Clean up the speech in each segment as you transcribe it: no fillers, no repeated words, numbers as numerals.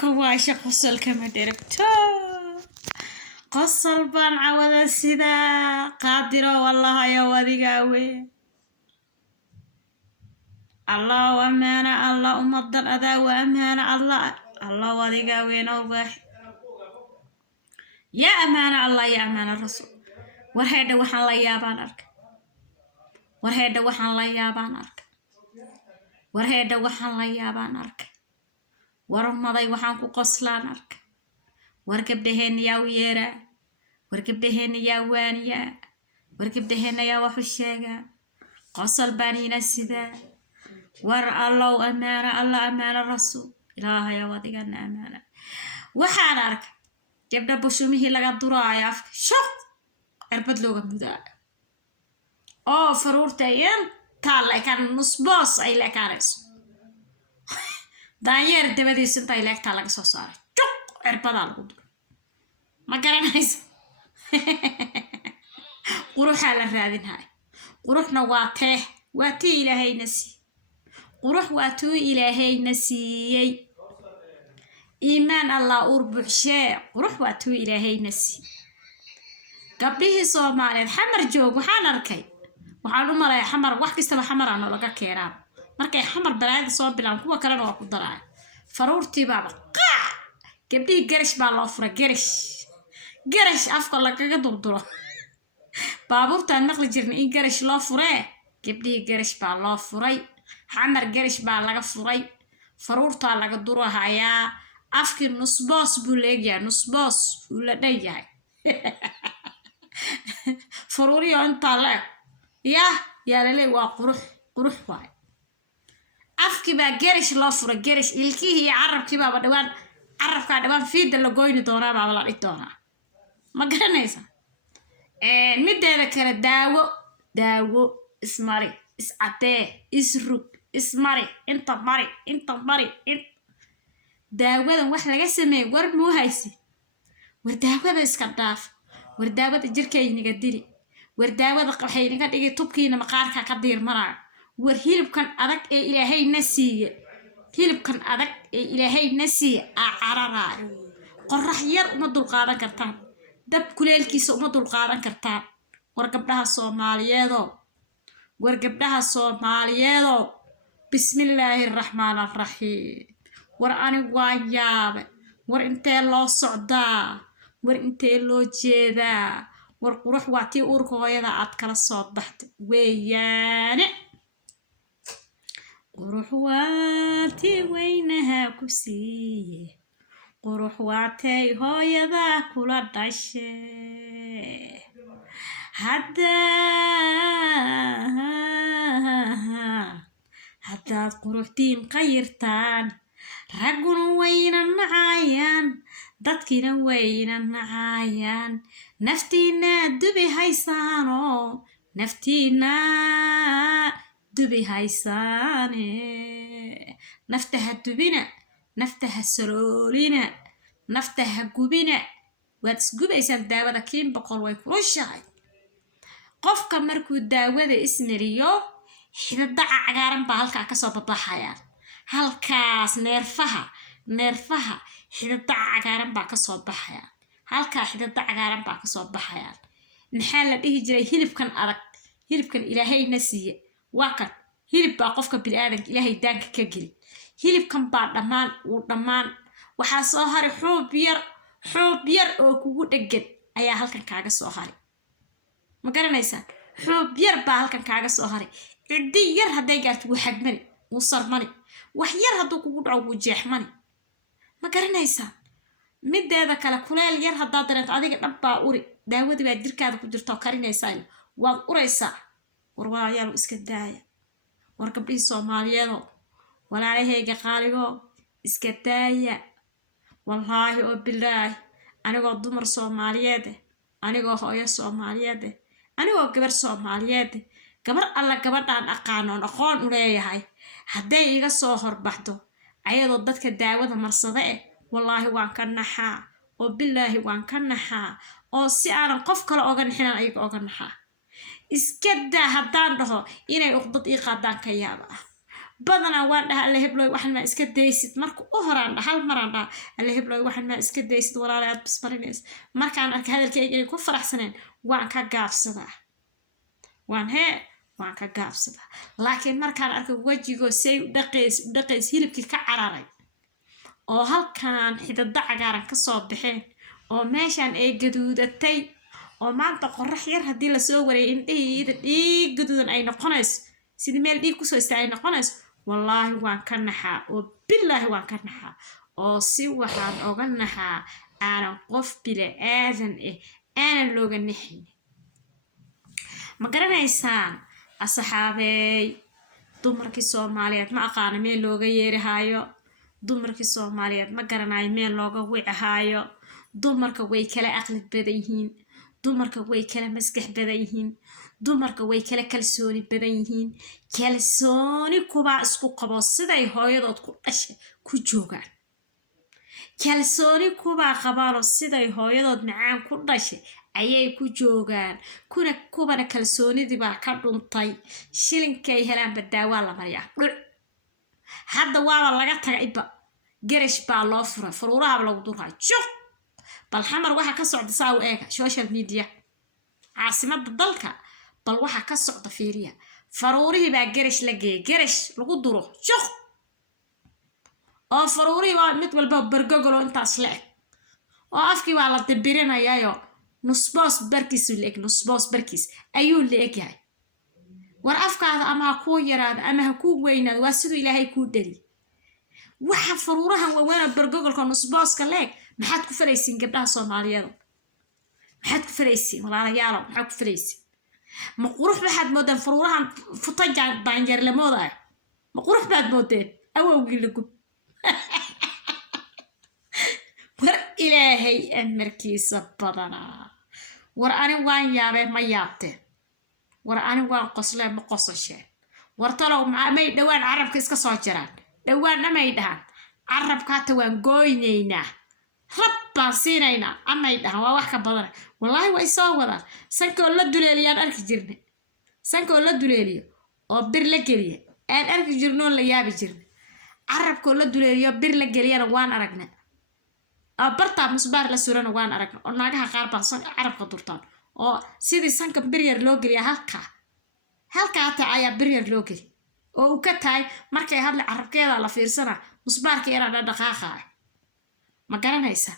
qofka waa shaqo kama dheregto qosol baan cawada sida qaadiro wallahi ya wadiga we allah wa amana allah umadan adaa wa amana allah wadiga we noobax ya amana allah ya amana rasul warheeda waxaan la yaabaan arka warheeda waxaan la yaabaan arka warheeda waxaan la yaabaan arka warmaday waxaan ku qoslaan arka wargabdhaheen yaa weera wargabdhaheen yaa waaniya wargabdhaheen yaa wax u sheega qosol baanina sida war allah amana allah amana rasul ilaahay wadigan amana waxaan arka gabdha bushumihii laga duraayo afka shaq irbad looga mudaa oo faruurta inta la kan nusboos ay la kaarayso daanyeer dabadiisa inta ay leegtaa laga soo saaray juq irbada lagu duro ma garanaysa quruxa la raadinay quruxna waa tii ilaahayna si qurux waa tuu ilaahayna siiyay iimaan allah urbuxshee qurux waa tuu ilaahayna si gabdhihii Soomaaliyeed xamar joog waxaan arkay waxaan u malay xamar wax kasta xamar aan laga keenaa markay xamar balaayada soo bilaan kuwa kale oo ku daray faruurtii baaba gabdhihii garish baa loo furay garish afka lagaga durduro baabuurtaan maqli jirnay in garish loo furay gabdhihii garish baa loo furay xamar garish baa laga furay faruurtaa laga durahayaa afkii nusboos buu leeyahay nusboos uu la dhayahay faruuriyo inta la ya lele waa qurux waay afkii baa garish loo furay garish ilkihii iyo carabkii baa dhawaan fiida la goyni doonaa baa la dhig doonaa ma garanaysa mideeda kale daawo ismari iscadee isrug ismari inta mari daawadan wax laga sameey war muu haysi war daawada iska dhaaf war daawada jirkayniga dili war daawada waxayniga dhigi tubkiina maqaarka ka diirmanaa war hilibkan adag ee ilaahayna siiye carara qorrax yar uma dul qaadan kartaan dab kuleelkiisa uma dul qaadan kartaan war gabdhaha Soomaaliyeedo bismillaahir rahmaanir rahiim war anigu waan yaabe war intee loo socdaa war intee loo jeedaa war qurux waa tii uurka hooyada aad kala soo baxday weeyaane qurux waa tii weynaha ku siiye qurux waa tii hooyada kula dhashay haddaad quruxdiin qayirtaan ragguna wayna nacayaan dadkina wayna nacayaan naftiina dubi haysaane naftaha dubina naftaha saloolina naftaha gubina waad isgubaysaan daawada kiin boqol way kulushahay qofka markuu daawada ismariyo xididda cagaaran baa halkaa kasoo babaxayaan halkaas neerfaha xididda cagaaran baa kasoo baxayaan halkaa xididda cagaaran baa kasoo baxayaan maxaa la dhihi jiray hilibkan adag hilibkan ilaahayna siiye waa kan hilib baa qofka bini'aadanka ilaahay daanka ka geli hilibkan baa dhammaan waxaa soo haray xuub yar oo kugu dhegan ayaa halkan kaaga soo haray ma garanaysaa xuub yar baa halkan kaaga soo haray ciddi yar hadday gaarto wuu xagmani wuu sarmani wax yar hadduu kugu dhaco wuu jeexmani ma garanaysaa mideeda kale kuleel yar haddaad dareento adiga dhabbaa uri daawadii baa jirkaada ku jirta oo karinaysaa waad uraysaa war walaalyaal iska daaya war gabdhihii Soomaaliyeedo walaalahayga qaaligo iska daaya wallaahi oo bilaahi anigoo dumar Soomaaliyeed anigoo hooyo Soomaaliyeed anigoo gabar Soomaaliyeed gabar alla gabadhaan aqoon u leeyahay hadday iga soo horbaxdo ayadoo dadka daawada marsada wallaahi waan ka naxaa oo bilaahi waan ka naxaa oo si aanan qof kale oga naxin ayaga oga naxaa iska daa haddaan dhaho inay uqdad ii qaadaan ka yaaba بدنا وان ده اللي هبلوي واحد ما اسكت ديست مرك أهران هل مرنا اللي هبلوي واحد ما اسكت ديست ولا لا بس مرينيس مرك عن هذا الكي كفر أحسنين وان كجاف صدا وان هي وان كجاف صدا لكن مرك عن وجهه سي دقيس هيلبك كعراري oo halkan xidada cagaaran ka soo bixeen oo meeshan ay gaduudatay oo maanta qorrax yar hadii la soo wareey indhihiida dhiig gaduudan ay noqonayso sidii meel dhiig ku soo istaay noqonayso wallahi waan ka naxaa oo billahi waan ka naxaa oo si waxaan oga naxaa aanan qof bile aadan aanan looga nixin ma garanaysaan asxaabey dumarkii Soomaaliyeed ma aqaan meel looga yeerahayo dumarkii Soomaaliyeed ma garanaay meel looga wicahaayo dumarka way kala aqli badan yihiin dumarka way kala maskax badan yihiin dumarka way kala kalsooni badan yihiin kalsooni kuba isku qabo siday hooyadood ku dhashay ku joogaan kalsooni kuba qabano siday hooyadood macaan ku dhashay ayay ku joogaan kubana kalsoonidii baa ka dhuntay shilinkay helaan badaawa la mariyaa hadda waa laga tagayba garash baa loo furay faruuraha lagu duray joq bal xamar waxa ka socda saaw eega social media caasimada dalka bal waxa ka socda fiiriya faruurihii baa garash la geeyay garash lagu duro joq oo faruurihii waa mid walba bargogolo intaas la eg oo afkii waa la dibirinayaa nusboos barkiis ayuu leeyahay war afkaada ama ku yaraada ama ku weynaado waa sidoo Ilaahay ku dhali waxa faruuraha waweena bargogolka nusbooska leeg maxaad ku faraysiin gabdhaha Soomaaliyeed maxaad ku faraysiin walaalayaal maxaad ku faraysiin ma qurux waxaad moodan faruurahan futajaan daanjeer la moodaa ma qurux baad moodeen awowgii lagu war Ilaahay amarkiisa badana war ani waan yaabay ma yaabteen war ani waan qosle ma qosasheen war talow may dhawaan carabka iska soo jiraan dhawaan amay dhahan carabka ta waan gooyneynaa rabbaan siinayna amay dhahan waa wax ka badan wallahi way soo wadaan sanko la duleeliyaan arki jirne sanko la duleeliyo oo bir la geliya aan arki jirno la yaabi jirne carabko la duleeliyo bir la geliyana waan aragna abarta musbaar la surana waan aragna oo naagaha qaar baa san carabka durtaan oo sidii sanka biryar loo geliya halka ta ayaa biryar loo geli oo uu ka taay markay hadla carabkeeda la fiirsana musbaarka yara dhaqaaqa ma garanaysa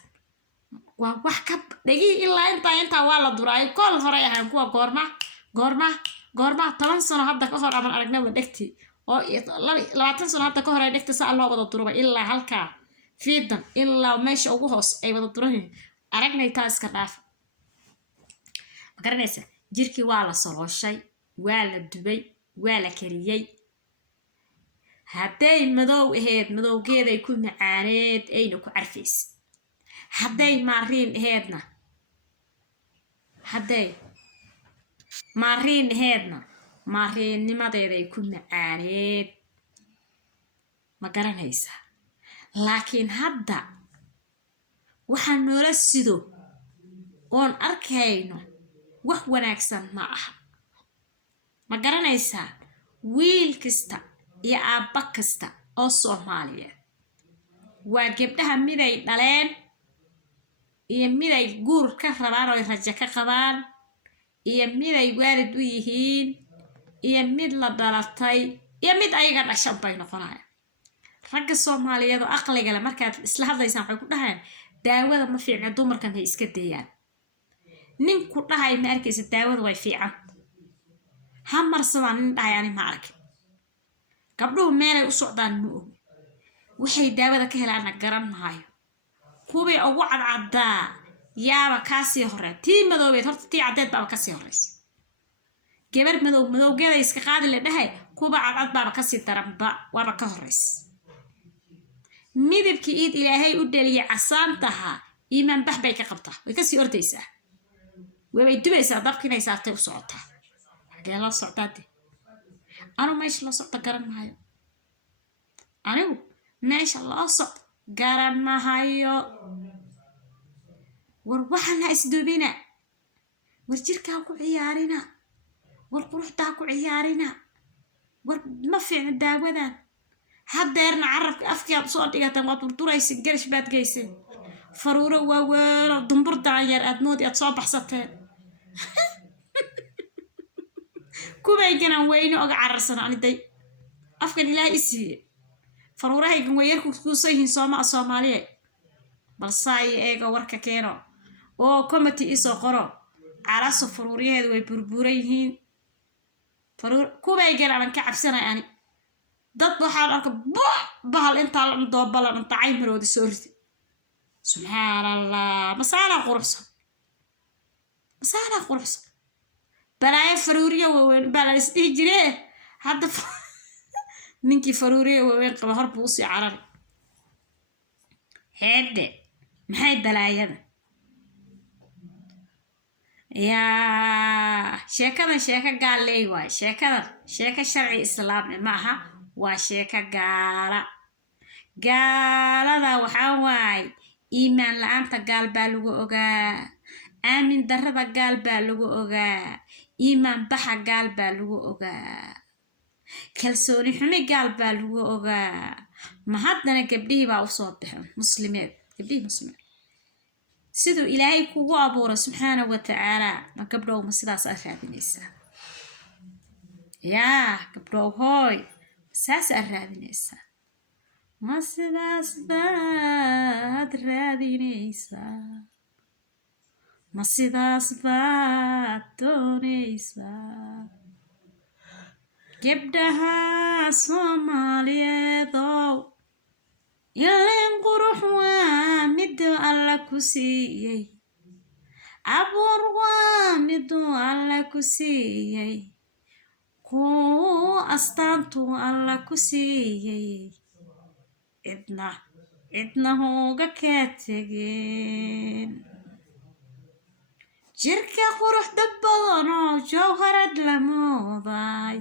waa wax ka dhigi ilaa inta waa la duray kol hore ahaan kuwa goorma 10 sano hadda ka hor aan aragnaa dhagti oo 20 sano hadda ka hor ay dhagta saa loo wada duruba ilaa halka fiidan ilaa meesha ugu hoos ay wada durayeen aragnay taas ka dhaaf garanaysa jirkii waa la solooshay waa la dubay waa la kariyay hadday madow ahayd madowgeeday ku macaaneed ayna ku carfays hadday maariin ahaydna maariinnimadeeday ku macaaneed ma garanaysa laakiin hadda waxaa noola sido oon arkayno wax wanaagsan ma aha ma garanaysaa wiil kasta iyo aabba kasta oo Soomaaliyeed waa gabdhaha miday dhaleen iyo miday guur ka rabaan oo rajo ka qabaan iyo miday waalid u yihiin iyo mid la dhalatay iyo mid ayaga dhashan bay noqonayaan ragga Soomaaliyeed oo aqliga leh markaad isla hadlaysaan waxay ku dhahaan daawada ma fiicna dumarkan ay iska deeyaan ninku dhahay ma arkaysa daawada way fiican hamarsadaan nin dhaayani ma arag gabdhuhu meelay u socdaan ma og waxay daawada ka helaan garan maayo kuwii ugu cadcada yaaba kaasii hore tii madoobeed horta tii cadeed baa ka sii horeys gabar madowgeeda iska qaadi la dhahay kuwa cadcad baa ka sii daranba waaba ka horeys midabkii iid Ilaahay u dhaliyay casaantaha iimaan bax bay ka qabtaa way ka sii ordaysaa way dubaysaa dabkiina ay saartay u socotaa xagee la socdaade anu meesha la socda garan maayo anigu meesha la socda garan maayo war waxaan isduubina war jirka ku ciyaarina war quruxda ku ciyaarina war ma fiicna daawadan haddeerna carabka afkiyaad soo dhigataan waad durduraysin garash baad geysin faruuro waaweeno dumbur daanyeer aad moodi aad soo baxsateen kubayganan weyne oga cararsan aniday afkan ilaahay isiiye faruurahaygan way yarku kuusan yihiin soomaaliye balsaay eega warka keeno oo committee isoo qoro calaso faruuriyaheedu way burburan yihiin kubaygan aan ka cabsanay ani dad waxaan arka bahal intaa la doobalan inta caymaroodi soo ridi subxaanallah masaana quruxsan balaayo faruuriya waaweyn baa la isdhihi jiree hadda ninkii faruuriya waaweyn qaba hor buu usii carari heedhe maxay balaayada yaa sheekadan sheeka gaalley waay sheekadan sheeka sharci islaamni ma aha waa sheeka gaalada waxaa waay iimaan la-aanta gaal baa lagu ogaa aamin darrada gaal baa lagu ogaa iimaan baxa gaal baa lagu ogaa kalsooni xumi gaal baa lagu ogaa ma haddana gabdhihii baa usoo baxeen muslimeed gabdhihii muslimeed siduu ilaahay kugu abuuray subxaana wa tacaala ma gabdhow ma sidaas aad raadinaysaa yaa gabdhow hooy saas aad raadinaysaa ma sidaas baad raadinaysaa ma sidaas baad doonaysaa gabdhaha soomaaliyeedow ileen qurux waa miduu alla ku siiyey abuur waa miduu alla ku siiyey kuu astaantuu alla ku siiyey cidna hooga kaa tegeen jirka quruxda badanoo jawharad la mooday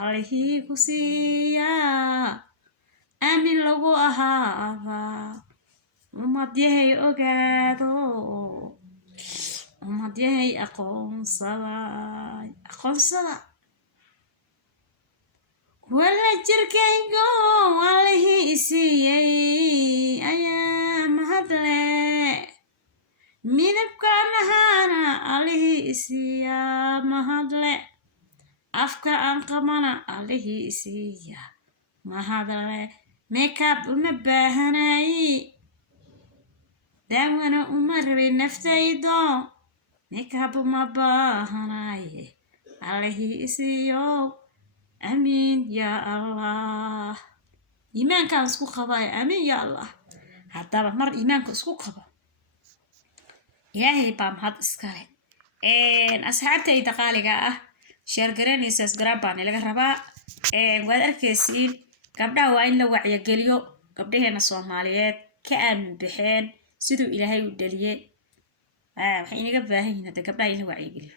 allihii ku siiyaa aamin lagu ahaadaa ummadyahay ogaado ummadyahay aqoonsada wala jirkaygo allihii isiiyey ayaa mahadle midabkaan ahaana allihii isiiyaa mahadle afka aan qabana allihii isiiyaa mahadle makeup uma baahanayi daawana uma rabay naftaydo makeup uma baahanaye allihii isiiyo amiin yaa allah iimaankaan isku qabaayo amiin yaa allah haddaba mar iimaanka isku qabo ilaahay baa mahad iskale asxaabtayda qaaliga ah sheergaraynaysaas garaan baan ilaga rabaa waad arkaysiin gabdhaha waa in la wacyageliyo gabdhaheena soomaaliyeed ka aamin baxeen siduu ilaahay u dhaliyey waxay inaga baahan yihiin hadda gabdhaha in la wacyageliyo